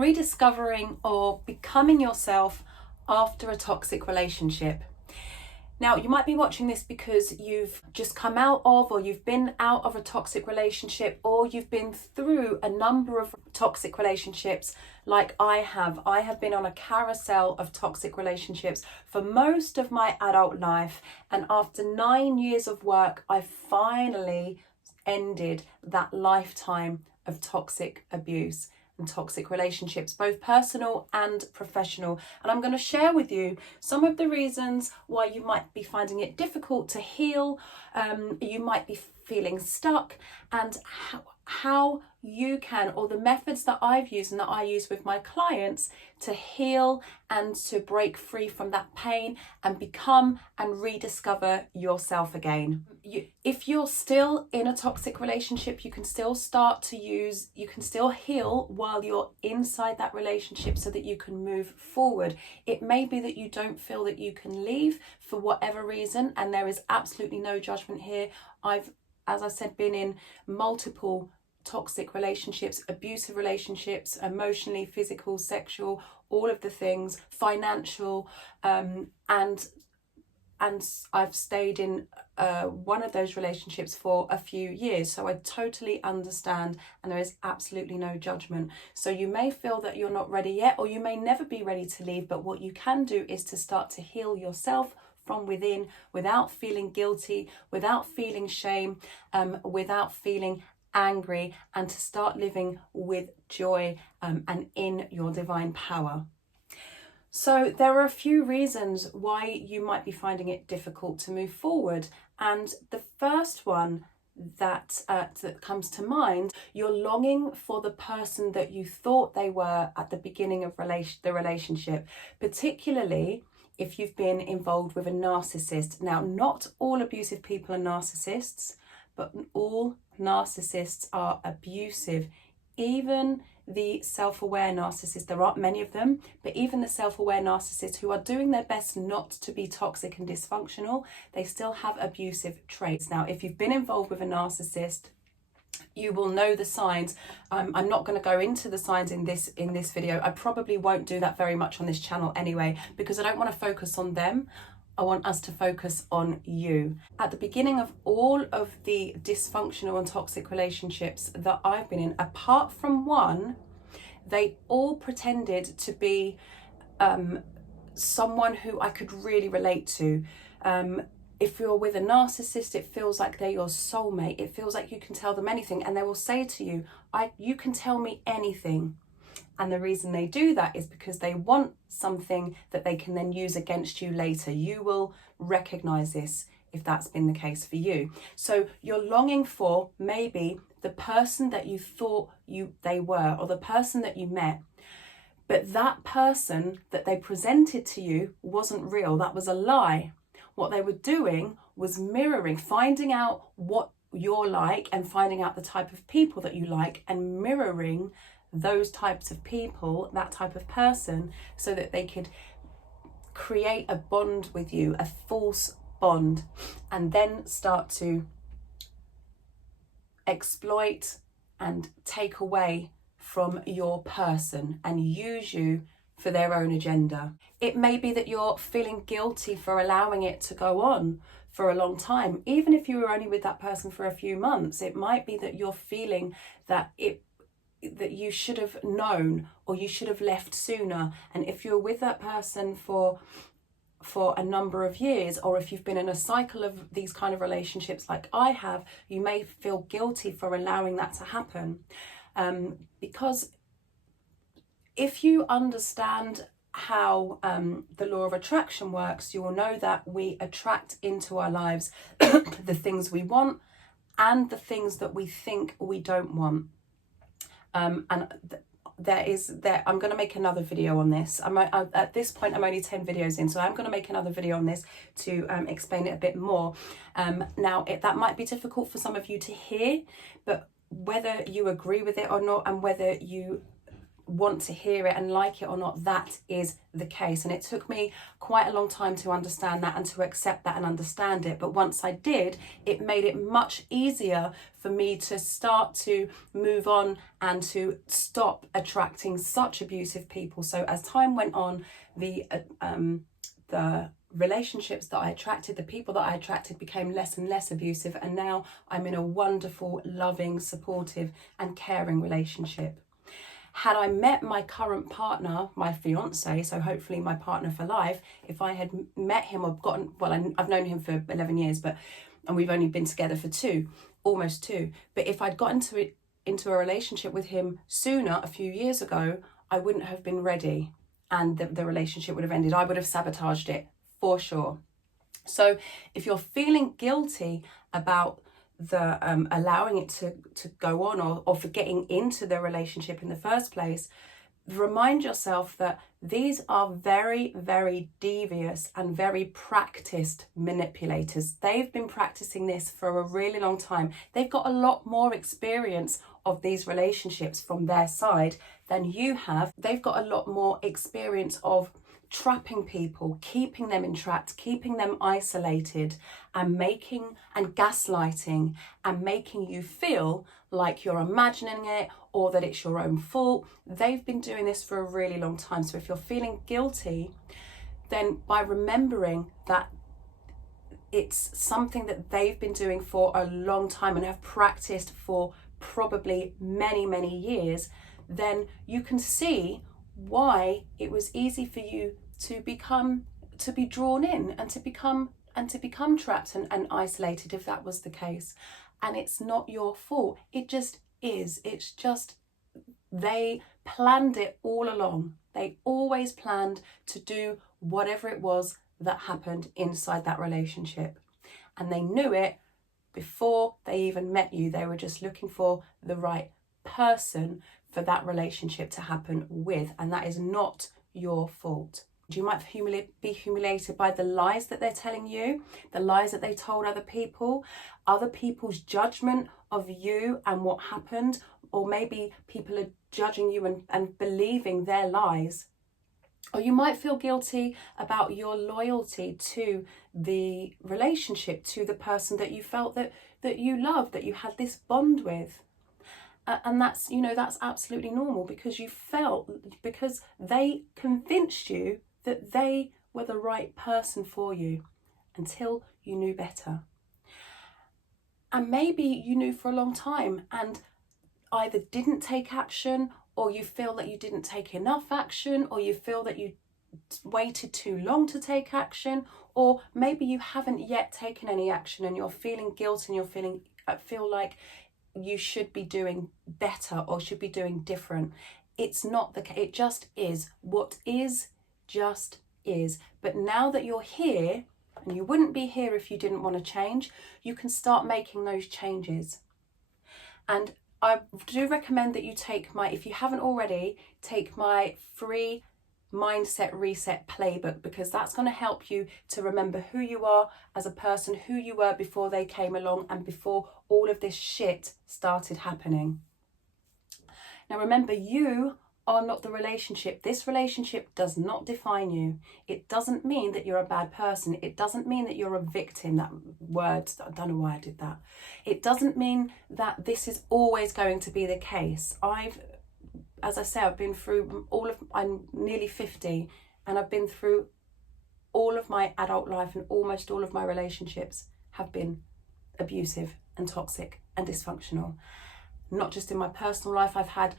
rediscovering or becoming yourself after a toxic relationship. Now, you might be watching this because you've just come out of, or you've been out of a toxic relationship, or you've been through a number of toxic relationships like I have. I have been on a carousel of toxic relationships for most of my adult life. And after 9 years of work, I finally ended that lifetime of toxic abuse and toxic relationships, both personal and professional. And I'm going to share with you some of the reasons why you might be finding it difficult to heal, you might be feeling stuck, and how you can, or the methods that I've used and that I use with my clients to heal and to break free from that pain and become and rediscover yourself again. If you're still in a toxic relationship, you can still you can still heal while you're inside that relationship so that you can move forward. It may be that you don't feel that you can leave for whatever reason, and there is absolutely no judgment here. I've, as I said, been in multiple toxic relationships, abusive relationships, emotionally, physical, sexual, all of the things, financial, and I've stayed in one of those relationships for a few years. So I totally understand, and there is absolutely no judgment. So you may feel that you're not ready yet, or you may never be ready to leave, but what you can do is to start to heal yourself from within, without feeling guilty, without feeling shame, without feeling angry, and to start living with joy and in your divine power. So there are a few reasons why you might be finding it difficult to move forward, and the first one that comes to mind, you're longing for the person that you thought they were at the beginning of the relationship, particularly if you've been involved with a narcissist. Now, not all abusive people are narcissists, but all narcissists are abusive. Even the self-aware narcissists, there aren't many of them, but even the self-aware narcissists who are doing their best not to be toxic and dysfunctional, they still have abusive traits. Now, if you've been involved with a narcissist, you will know the signs. I'm not going to go into the signs in this video. I probably won't do that very much on this channel anyway, because I don't want to focus on them. I want us to focus on you. At the beginning of all of the dysfunctional and toxic relationships that I've been in, apart from one, they all pretended to be someone who I could really relate to. If you're with a narcissist, it feels like they're your soulmate. It feels like you can tell them anything, and they will say to you, you can tell me anything. And the reason they do that is because they want something that they can then use against you later. You will recognize this if that's been the case for you. So you're longing for maybe the person that you thought they were, or the person that you met, but that person that they presented to you wasn't real. That was a lie. What they were doing was mirroring, finding out what you're like and finding out the type of people that you like and mirroring those types of people, that type of person, so that they could create a bond with you, a false bond, and then start to exploit and take away from your person and use you for their own agenda. It may be that you're feeling guilty for allowing it to go on for a long time. Even if you were only with that person for a few months, it might be that you're feeling that you should have known, or you should have left sooner. And if you're with that person for a number of years, or if you've been in a cycle of these kind of relationships like I have, you may feel guilty for allowing that to happen. Because if you understand how the law of attraction works, you will know that we attract into our lives the things we want and the things that we think we don't want. I'm going to make another video on this. At this point, I'm only 10 videos in, so I'm going to make another video on this to explain it a bit more. Now, that might be difficult for some of you to hear, but whether you agree with it or not, and whether you want to hear it and like it or not, that is the case. And it took me quite a long time to understand that and to accept that and understand it. But once I did, it made it much easier for me to start to move on and to stop attracting such abusive people. So as time went on, the relationships that I attracted, the people that I attracted became less and less abusive, and now I'm in a wonderful, loving, supportive and caring relationship. Had I met my current partner, my fiance, so hopefully my partner for life, if I had met him or gotten, well, I've known him for 11 years, and we've only been together for almost two. But if I'd got into a relationship with him sooner, a few years ago, I wouldn't have been ready, and the relationship would have ended. I would have sabotaged it for sure. So if you're feeling guilty about the allowing it to go on, or for getting into the relationship in the first place, remind yourself that these are very, very devious and very practiced manipulators. They've been practicing this for a really long time. They've got a lot more experience of these relationships from their side than you have. They've got a lot more experience of trapping people, keeping them entrapped, keeping them isolated, and gaslighting and making you feel like you're imagining it or that it's your own fault. They've been doing this for a really long time. So if you're feeling guilty, then by remembering that it's something that they've been doing for a long time and have practiced for probably many, many years, then you can see why it was easy for you to be drawn in and to become trapped and isolated if that was the case. And it's not your fault. It just is. It's just they planned it all along. They always planned to do whatever it was that happened inside that relationship. And they knew it before they even met you. They were just looking for the right person for that relationship to happen with, and that is not your fault. You might be humiliated by the lies that they're telling you, the lies that they told other people's judgment of you and what happened, or maybe people are judging you and believing their lies. Or you might feel guilty about your loyalty to the relationship, to the person that you felt that you loved, that you had this bond with. And that's absolutely normal, because because they convinced you that they were the right person for you until you knew better. And maybe you knew for a long time and either didn't take action, or you feel that you didn't take enough action, or you feel that you waited too long to take action, or maybe you haven't yet taken any action and you're feeling guilt and feel like you should be doing better or should be doing different. It's not the case. It just is. What is just is. But now that you're here, and you wouldn't be here if you didn't want to change, you can start making those changes. And I do recommend that you if you haven't already, take my free mindset reset playbook, because that's going to help you to remember who you are as a person, who you were before they came along and before all of this shit started happening. Now remember, you are not the relationship. This relationship does not define you. It doesn't mean that you're a bad person. It doesn't mean that you're a victim. That word, I don't know why I did that. It doesn't mean that this is always going to be the case. As I say, I've been through I'm nearly 50, and I've been through all of my adult life, and almost all of my relationships have been abusive and toxic and dysfunctional. Not just in my personal life, I've had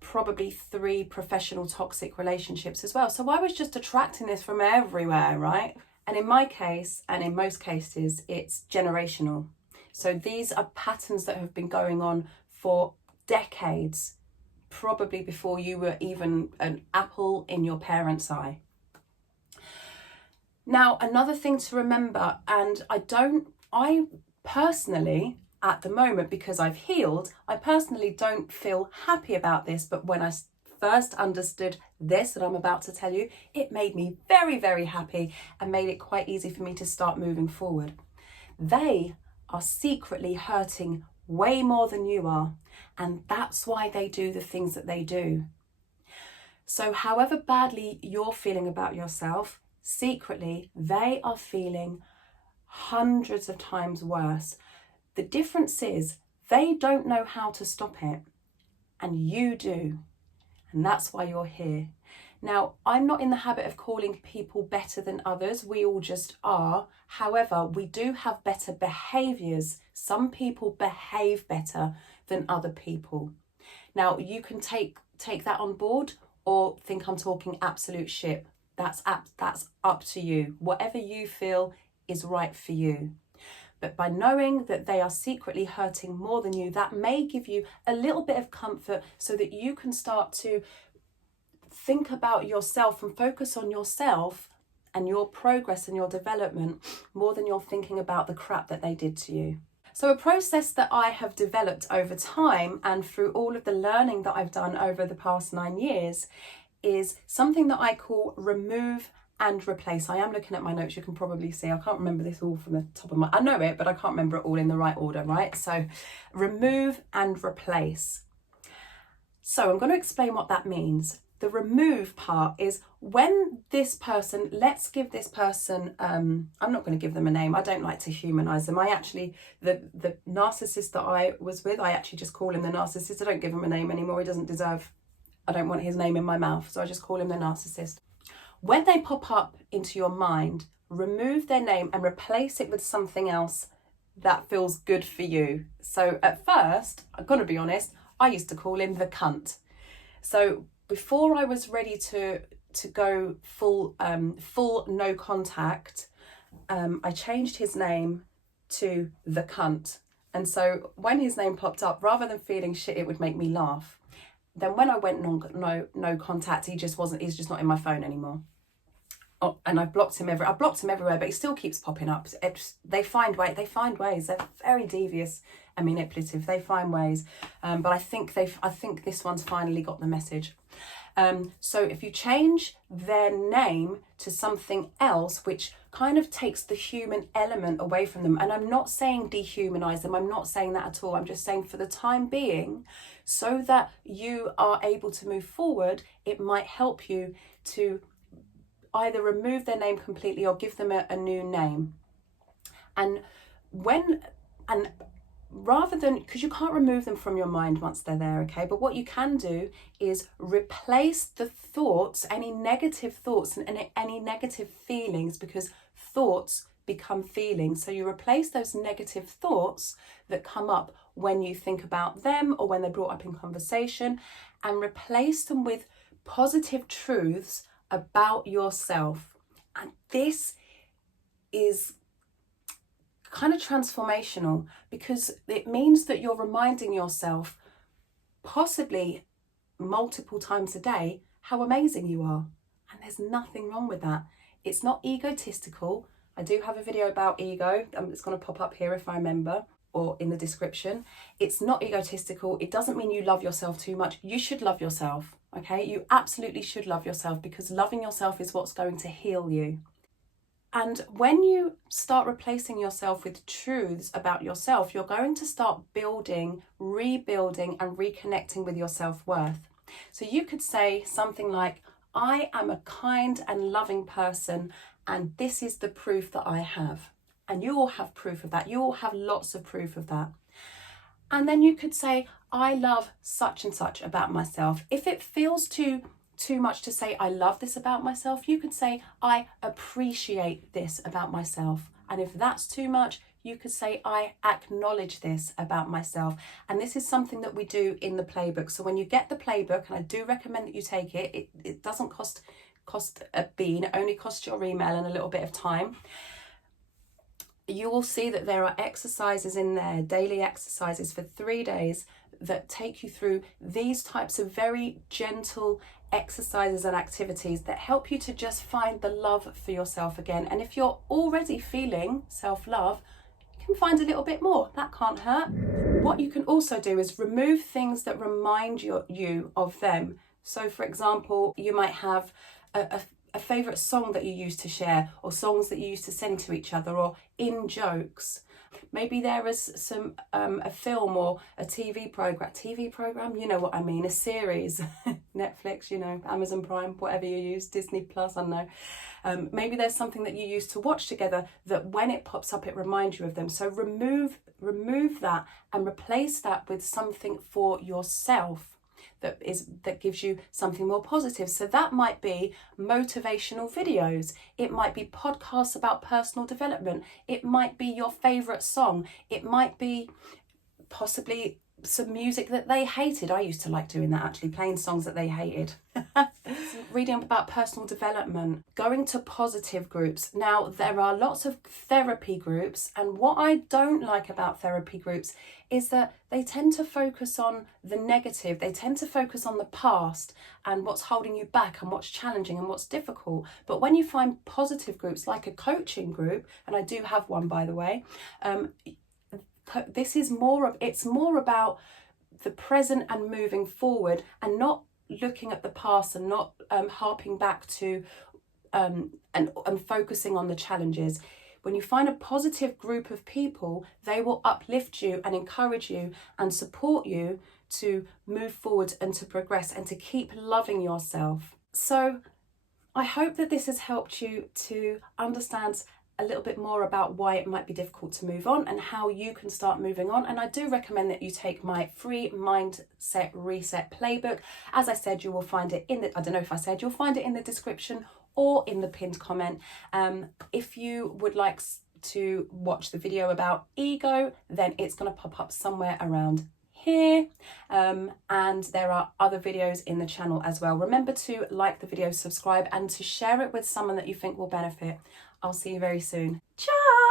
probably 3 professional toxic relationships as well. So I was just attracting this from everywhere, right? And in my case, and in most cases, it's generational. So these are patterns that have been going on for decades, probably before you were even an apple in your parents' eye. Now, another thing to remember, and I personally, at the moment, because I've healed, I personally don't feel happy about this, but when I first understood this that I'm about to tell you, it made me very, very happy and made it quite easy for me to start moving forward. They are secretly hurting way more than you are, and that's why they do the things that they do. So however badly you're feeling about yourself, secretly, they are feeling hundreds of times worse. The difference is they don't know how to stop it, and you do. And that's why you're here. Now, I'm not in the habit of calling people better than others. We all just are. However, we do have better behaviours. Some people behave better than other people. Now, you can take that on board or think I'm talking absolute shit. That's up to you. Whatever you feel is right for you. But by knowing that they are secretly hurting more than you, that may give you a little bit of comfort so that you can start to think about yourself and focus on yourself and your progress and your development more than you're thinking about the crap that they did to you. So a process that I have developed over time and through all of the learning that I've done over the past 9 years is something that I call remove and replace. I am looking at my notes, you can probably see, I can't remember this all from the top of I know it, but I can't remember it all in the right order, right? So remove and replace. So I'm going to explain what that means. The remove part is when this person, let's give this person, I'm not going to give them a name. I don't like to humanize them. I actually, the narcissist that I was with, I actually just call him the narcissist. I don't give him a name anymore. He doesn't deserve, I don't want his name in my mouth. So I just call him the narcissist. When they pop up into your mind, remove their name and replace it with something else that feels good for you. So at first, I'm going to be honest, I used to call him the cunt. So before I was ready to go full no contact, I changed his name to the cunt. And so when his name popped up, rather than feeling shit, it would make me laugh. Then when I went no contact, he's just not in my phone anymore. Oh, and I've blocked him everywhere, but he still keeps popping up. They find ways. They're very devious and manipulative. They find ways. But I think this one's finally got the message. So if you change their name to something else, which kind of takes the human element away from them, and I'm not saying dehumanize them, I'm not saying that at all, I'm just saying for the time being, so that you are able to move forward, it might help you to either remove their name completely or give them a new name. And rather than, because you can't remove them from your mind once they're there, okay, but what you can do is replace the thoughts, any negative thoughts and any negative feelings, because thoughts become feelings. So you replace those negative thoughts that come up when you think about them or when they're brought up in conversation, and replace them with positive truths about yourself. And this is kind of transformational, because it means that you're reminding yourself, possibly multiple times a day, how amazing you are. And there's nothing wrong with that. It's not egotistical. I do have a video about ego. It's going to pop up here if I remember, or in the description. It's not egotistical. It doesn't mean you love yourself too much. You should love yourself, okay? You absolutely should love yourself, because loving yourself is what's going to heal you. And when you start replacing yourself with truths about yourself, you're going to start building, rebuilding, and reconnecting with your self-worth. So you could say something like, I am a kind and loving person, and this is the proof that I have. And you all have proof of that. You all have lots of proof of that. And then you could say, I love such and such about myself. If it feels too much to say, I love this about myself, you could say, I appreciate this about myself. And if that's too much, you could say, I acknowledge this about myself. And this is something that we do in the playbook. So when you get the playbook, and I do recommend that you take it, it doesn't cost a bean, it only costs your email and a little bit of time. You will see that there are exercises in there, daily exercises for 3 days, that take you through these types of very gentle exercises and activities that help you to just find the love for yourself again. And if you're already feeling self-love, you can find a little bit more. That can't hurt. What you can also do is remove things that remind you of them. So for example, you might have a favourite song that you used to share, or songs that you used to send to each other, or in jokes. Maybe there is some a film or a TV program, you know what I mean, a series, Netflix, you know, Amazon Prime, whatever you use, Disney Plus, I don't know. Maybe there's something that you used to watch together that when it pops up, it reminds you of them. So remove that and replace that with something for yourself that gives you something more positive. So that might be motivational videos, it might be podcasts about personal development, it might be your favorite song, it might be possibly some music that they hated. I used to like doing that, actually, playing songs that they hated. Reading about personal development, going to positive groups. Now, there are lots of therapy groups, and what I don't like about therapy groups is that they tend to focus on the negative. They tend to focus on the past and what's holding you back and what's challenging and what's difficult. But when you find positive groups like a coaching group, and I do have one, by the way, this is it's more about the present and moving forward, and not looking at the past and not harping back to and focusing on the challenges. When you find a positive group of people, they will uplift you and encourage you and support you to move forward and to progress and to keep loving yourself. So I hope that this has helped you to understand a little bit more about why it might be difficult to move on and how you can start moving on. And I do recommend that you take my free mindset reset playbook. As I said, you will find it you'll find it in the description or in the pinned comment. If you would like to watch the video about ego, then it's going to pop up somewhere around here, and there are other videos in the channel as well. Remember to like the video, subscribe, and to share it with someone that you think will benefit. I'll see you very soon. Ciao!